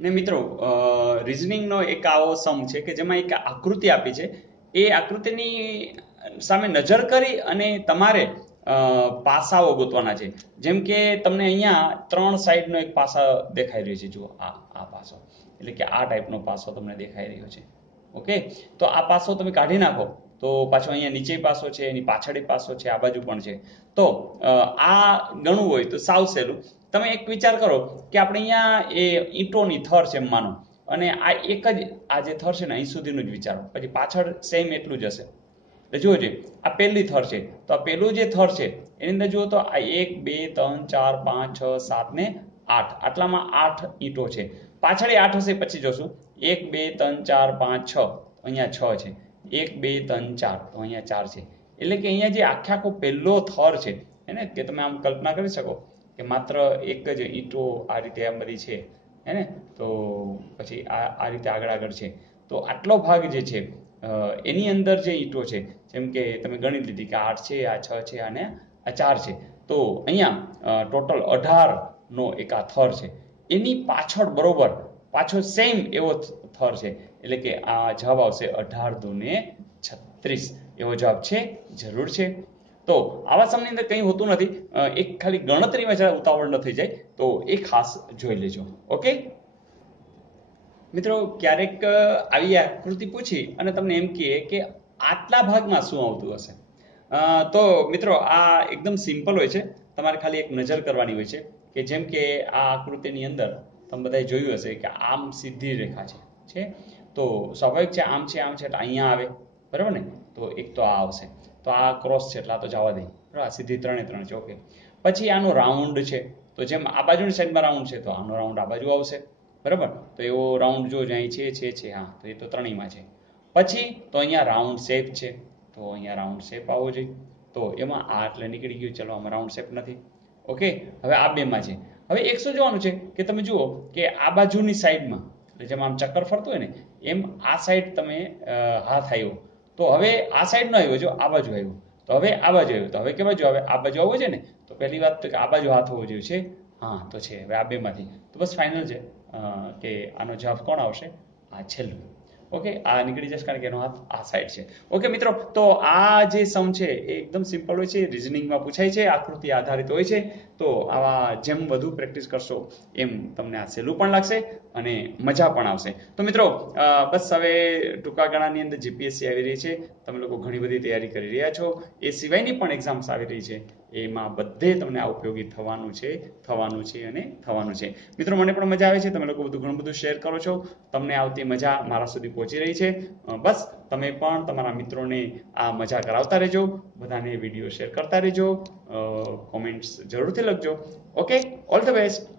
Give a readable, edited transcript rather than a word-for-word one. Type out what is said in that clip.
ને મિત્રો રિઝનિંગનો એક આવો સમ છે કે જેમાં એક આકૃતિ આપી છે. એ આકૃતિની સામે નજર કરી અને તમારે પાસાઓ ગોતવાના છે. જેમ કે તમને અહીંયા 3 સાઈડનો એક પાસા દેખાઈ રહ્યો છે. જુઓ, આ પાસો એટલે કે આ ટાઈપનો પાસો તમને દેખાઈ રહ્યો છે. ઓકે, તો આ પાસો તમે કાઢી નાખો તો પાછો અહીંયા નીચે પાસો છે, એની પાછળ પાસો છે, આ બાજુ પણ છે. તો આ ગણવું હોય તો સાવ સહેલું. તમે એક વિચાર કરો કે આપણે અહીંયા એ ઈંટોની થર છે માનો, અને આ એક જ આ જે થર છે ને અહીં સુધીનું જ વિચારો, પછી પાછળ સેમ એટલું જ હશે. એટલે જુઓ છે, આ પહેલી થર છે, તો આ પહેલું જે થર છે એની અંદર જુઓ તો આ 1 2 3 4 5 6 7 ને 8, આટલામાં 8 ઈંટો છે. પાછળ 8 હશે પછી જોશું. 1 2 3 4 5 6, અહીંયા 6 છે. 1 2 3 4, તો અહીંયા 4 છે. એટલે કે અહીંયા જે આખે આખો પહેલો થર છે એને કે તમે આમ કલ્પના કરી શકો કે માત્ર એક જ ઈંટો આ રીતે આમ બધી છે, હે ને? તો પછી આ રીતે આગળ આગળ છે. તો આટલો ભાગ જે છે એની અંદર જે ઈંટો છે, જેમ કે તમે ગણી લીધી કે 8 છે, આ 6 છે અને આ 4 છે. તો અહીંયા ટોટલ 18 નો એક આ થર છે. એની પાછળ બરોબર પાછો સેમ એવો થર છે. એટલે કે આ જવાબ આવશે 18 દુને 36. એવો જવાબ છે, જરૂર છે. તો આવા સમયની અંદર કંઈ હોતું નથી. એક ખાલી ગણતરીમાં જરા ઉતાવળ ન થઈ જાય તો એ ખાસ જોઈ લેજો. ઓકે મિત્રો, ક્યારેક આવી આકૃતિ પૂછી અને તમને એમ કહે કે આટલા ભાગમાં શું આવતું હશે, તો મિત્રો આ એકદમ સિમ્પલ હોય છે. તમારે ખાલી એક નજર કરવાની હોય છે કે જેમ કે આ આકૃતિની અંદર તમે બધાએ જોયું હશે કે આમ સીધી રેખા છે. તો સ્વાભાવિક છે, આમ છે એટલે અહીંયા આવે, બરાબર ને? તો એક તો આ આવશે, તો આ ક્રોસ છે એટલે આ તો જવા દે, બરાબર? સીધી 3 3 છે. ઓકે, પછી આનો રાઉન્ડ છે, તો જેમ આ બાજુની સાઈડમાં રાઉન્ડ છે તો આનો રાઉન્ડ આ બાજુ આવશે, બરાબર? તો એવો રાઉન્ડ જો અહીં છે, હા, તો એ તો ત્રણેયમાં છે. પછી તો અહીંયા રાઉન્ડ શેપ છે, તો અહીંયા રાઉન્ડ શેપ આવવો જોઈએ. તો એમાં આ એટલે નીકળી ગયું, ચલો આમાં રાઉન્ડ શેપ નથી. ઓકે, હવે આ બેમાં છે. હવે એક શું જોવાનું છે કે તમે જુઓ કે આ બાજુની સાઈડમાં, એટલે જેમ આમ ચક્કર ફરતું હોય ને એમ આ સાઈડ તમે હાથ આવ્યો, તો હવે આ સાઈડ નો આવ્યો, જો આ બાજુ આવ્યો, તો હવે આ બાજુ આવ્યો, તો હવે કે બાજુ આવે? આ બાજુ આવવો છે ને? તો પહેલી વાત તો કે આ બાજુ હાથ હોવો જોઈએ છે. હા, તો છે. હવે આ બેમાંથી તો બસ ફાઇનલ છે કે આનો જવાબ કોણ આવશે? આ છેલ્લું. ઓકે, આ નીકળી જશે કારણ કે એનો હાથ આ સાઈડ છે. ઓકે મિત્રો, તો આ જે સમ છે એ એકદમ સિમ્પલ હોય છે, રિઝનિંગમાં પૂછાય છે, આકૃતિ આધારિત હોય છે. તો આવા જેમ વધુ પ્રેક્ટિસ કરશો એમ તમને આ સહેલું પણ લાગશે અને મજા પણ આવશે. તો મિત્રો બસ હવે ટૂંકા ગાળાની અંદર જીપીએસસી આવી રહી છે, તમે લોકો ઘણી બધી તૈયારી કરી રહ્યા છો. એ સિવાયની પણ એક્ઝામ્સ આવી રહી છે, એમાં બધે તમને આ ઉપયોગી થવાનું છે અને થવાનું છે. મિત્રો, મને પણ મજા આવે છે, તમે લોકો ઘણું બધું શેર કરો છો, તમને આવતી મજા મારા સુધી પહોંચી રહી છે. બસ તમે પણ તમારા મિત્રોને આ મજા કરાવતા રહેજો, બધાને વિડીયો શેર કરતા રહેજો, કોમેન્ટ્સ જરૂરથી લખજો. Okay, all the best.